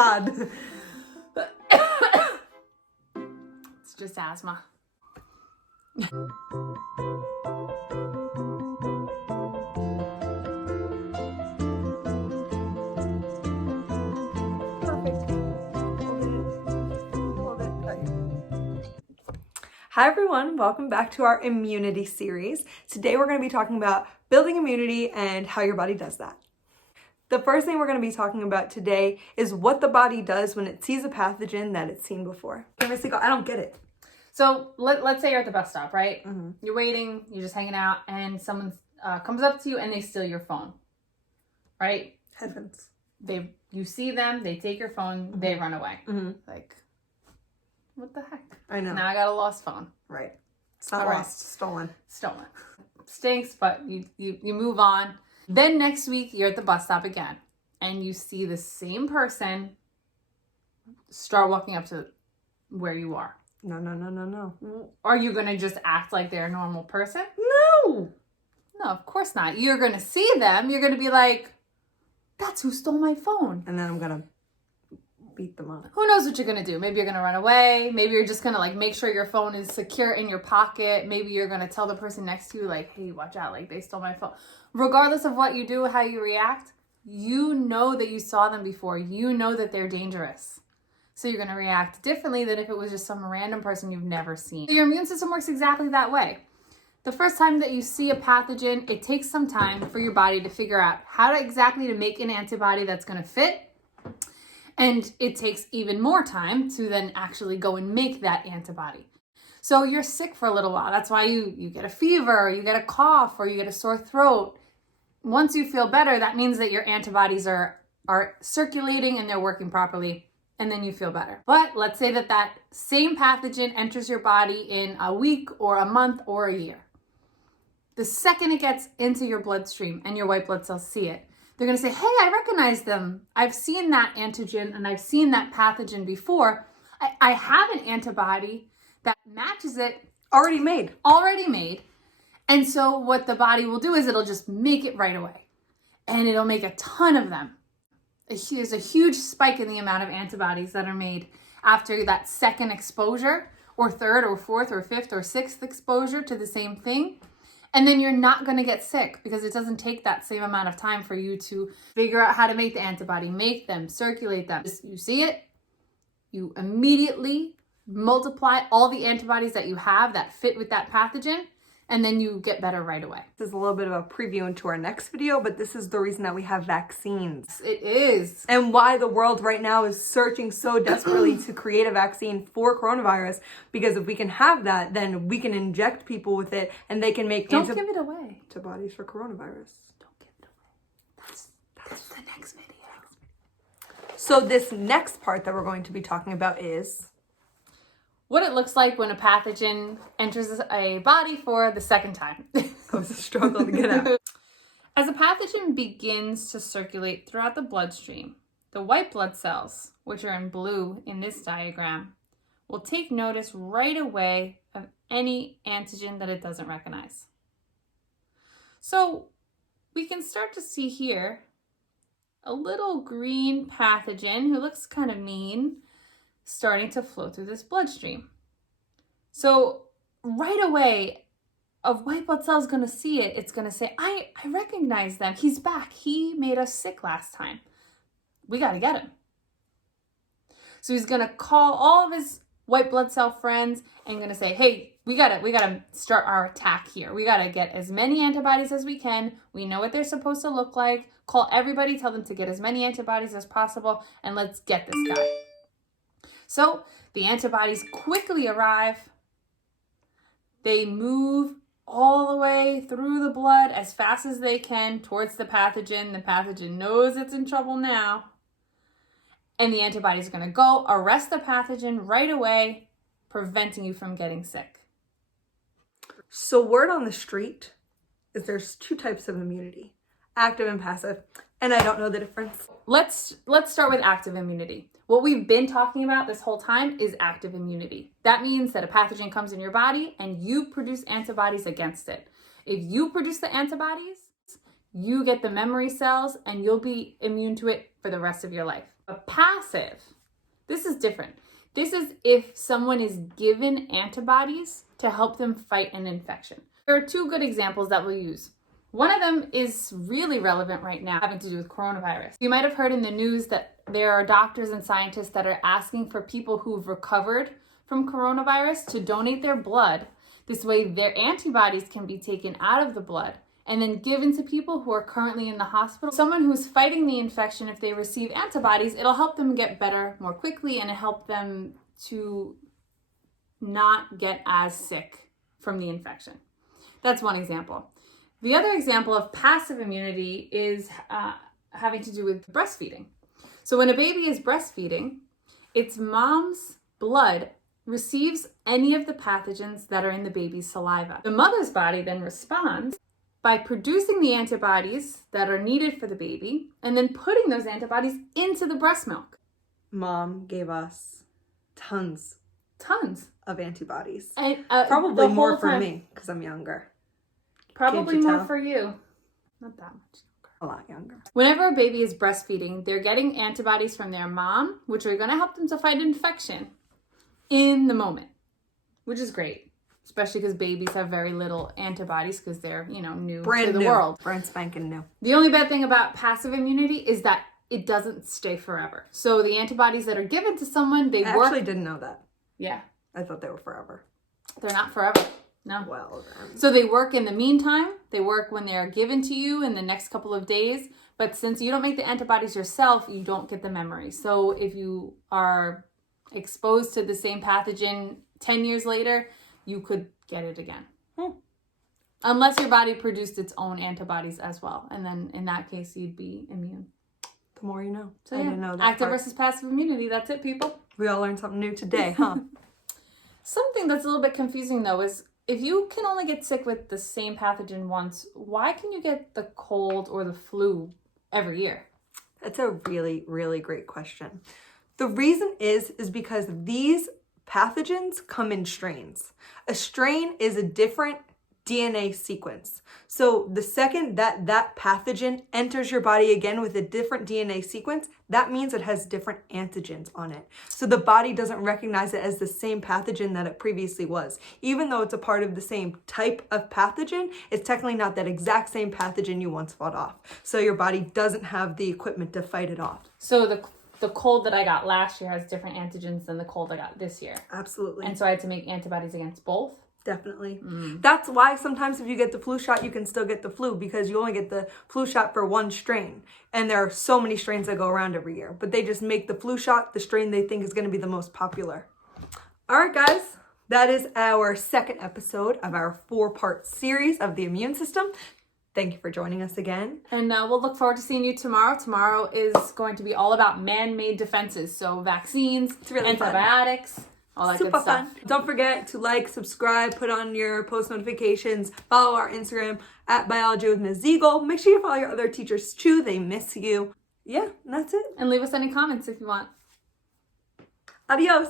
God. It's just asthma. Hi everyone, welcome back to our immunity series. Today we're going to be talking about building immunity and how your body does that. The first thing we're going to be talking about today is what the body does when it sees a pathogen that it's seen before. I don't get it. So let's say you're at the bus stop, right? Mm-hmm. You're waiting, you're just hanging out, and someone comes up to you and they steal your phone, right? Heavens. You see them, they take your phone, they run away. Mm-hmm. Like, what the heck? I know. Now I got a lost phone. Right. It's not lost. Stolen. Stinks, but you move on. Then next week, you're at the bus stop again, and you see the same person start walking up to where you are. No. Are you going to just act like they're a normal person? No, of course not. You're going to see them. You're going to be like, that's who stole my phone. And then I'm going to beat them up. Who knows what you're going to do? Maybe you're going to run away. Maybe you're just going to make sure your phone is secure in your pocket. Maybe you're going to tell the person next to you hey, watch out, they stole my phone. Regardless of what you do, how you react, you know that you saw them before. You know that they're dangerous. So you're going to react differently than if it was just some random person you've never seen. So your immune system works exactly that way. The first time that you see a pathogen, it takes some time for your body to figure out how exactly to make an antibody that's going to fit. And it takes even more time to then actually go and make that antibody. So you're sick for a little while. That's why you get a fever, or you get a cough, or you get a sore throat. Once you feel better, that means that your antibodies are circulating and they're working properly. And then you feel better. But let's say that same pathogen enters your body in a week or a month or a year. The second it gets into your bloodstream and your white blood cells see it, they're going to say, hey, I recognize them. I've seen that antigen and I've seen that pathogen before. I have an antibody that matches it. Already made. And so what the body will do is it'll just make it right away. And it'll make a ton of them. There's a huge spike in the amount of antibodies that are made after that second exposure, or third or fourth or fifth or sixth exposure to the same thing. And then you're not going to get sick because it doesn't take that same amount of time for you to figure out how to make the antibody, make them, circulate them. You see it, you immediately multiply all the antibodies that you have that fit with that pathogen, and then you get better right away. This is a little bit of a preview into our next video, but this is the reason that we have vaccines. It is. And why the world right now is searching so desperately to create a vaccine for coronavirus, because if we can have that, then we can inject people with it and they can make Don't give it away. Antibodies for coronavirus. Don't give it away. That's the next video. So this next part that we're going to be talking about is what it looks like when a pathogen enters a body for the second time. That was a struggle to get out. As a pathogen begins to circulate throughout the bloodstream, the white blood cells, which are in blue in this diagram, will take notice right away of any antigen that it doesn't recognize. So we can start to see here a little green pathogen who looks kind of mean, starting to flow through this bloodstream. So right away, a white blood cell is going to see it. It's going to say, I recognize them. He's back. He made us sick last time. We got to get him. So he's going to call all of his white blood cell friends and going to say, hey, we got to start our attack here. We got to get as many antibodies as we can. We know what they're supposed to look like. Call everybody, tell them to get as many antibodies as possible, and let's get this guy. So the antibodies quickly arrive. They move all the way through the blood as fast as they can towards the pathogen. The pathogen knows it's in trouble now. And the antibodies are going to go arrest the pathogen right away, preventing you from getting sick. So word on the street is there's two types of immunity, active and passive, and I don't know the difference. Let's start with active immunity. What we've been talking about this whole time is active immunity. That means that a pathogen comes in your body and you produce antibodies against it. If you produce the antibodies, you get the memory cells and you'll be immune to it for the rest of your life. A passive, this is different. This is if someone is given antibodies to help them fight an infection. There are two good examples that we'll use. One of them is really relevant right now, having to do with coronavirus. You might have heard in the news that there are doctors and scientists that are asking for people who've recovered from coronavirus to donate their blood. This way their antibodies can be taken out of the blood and then given to people who are currently in the hospital. Someone who's fighting the infection, if they receive antibodies, it'll help them get better more quickly and help them to not get as sick from the infection. That's one example. The other example of passive immunity is having to do with breastfeeding. So when a baby is breastfeeding, its mom's blood receives any of the pathogens that are in the baby's saliva. The mother's body then responds by producing the antibodies that are needed for the baby and then putting those antibodies into the breast milk. Mom gave us tons of antibodies. And, probably more for me because I'm younger. Probably Can't you more tell? for you. Not that much. A lot younger. Whenever a baby is breastfeeding, they're getting antibodies from their mom, which are going to help them to fight infection in the moment, which is great, especially because babies have very little antibodies because they're, new to the world. Brand spanking new. The only bad thing about passive immunity is that it doesn't stay forever. So the antibodies that are given to someone, they I work. actually didn't know that. Yeah. I thought they were forever. They're not forever. No. Well, then. So they work in the meantime. They work when they're given to you in the next couple of days. But since you don't make the antibodies yourself, you don't get the memory. So if you are exposed to the same pathogen 10 years later, you could get it again. Unless your body produced its own antibodies as well. And then in that case, you'd be immune. The more you know. So I didn't know that active part. versus passive immunity. That's it, people. We all learned something new today, huh? Something that's a little bit confusing, though, is if you can only get sick with the same pathogen once, why can you get the cold or the flu every year? That's a really, really great question. The reason is because these pathogens come in strains. A strain is a different DNA sequence. So the second that pathogen enters your body again with a different DNA sequence, that means it has different antigens on it. So the body doesn't recognize it as the same pathogen that it previously was. Even though it's a part of the same type of pathogen, it's technically not that exact same pathogen you once fought off. So your body doesn't have the equipment to fight it off. So the cold that I got last year has different antigens than the cold I got this year. Absolutely. And so I had to make antibodies against both. Definitely. That's why sometimes if you get the flu shot, you can still get the flu because you only get the flu shot for one strain. And there are so many strains that go around every year. But they just make the flu shot the strain they think is going to be the most popular. All right, guys. That is our second episode of our 4-part series of the immune system. Thank you for joining us again. And we'll look forward to seeing you tomorrow. Tomorrow is going to be all about man-made defenses. So vaccines, really antibiotics, all that Super good stuff. fun. Don't forget to like, subscribe, put on your post notifications, follow our Instagram at Biology with Ms. Ziegel. Make sure you follow your other teachers too. They miss you. Yeah, and that's it. And leave us any comments if you want. Adios.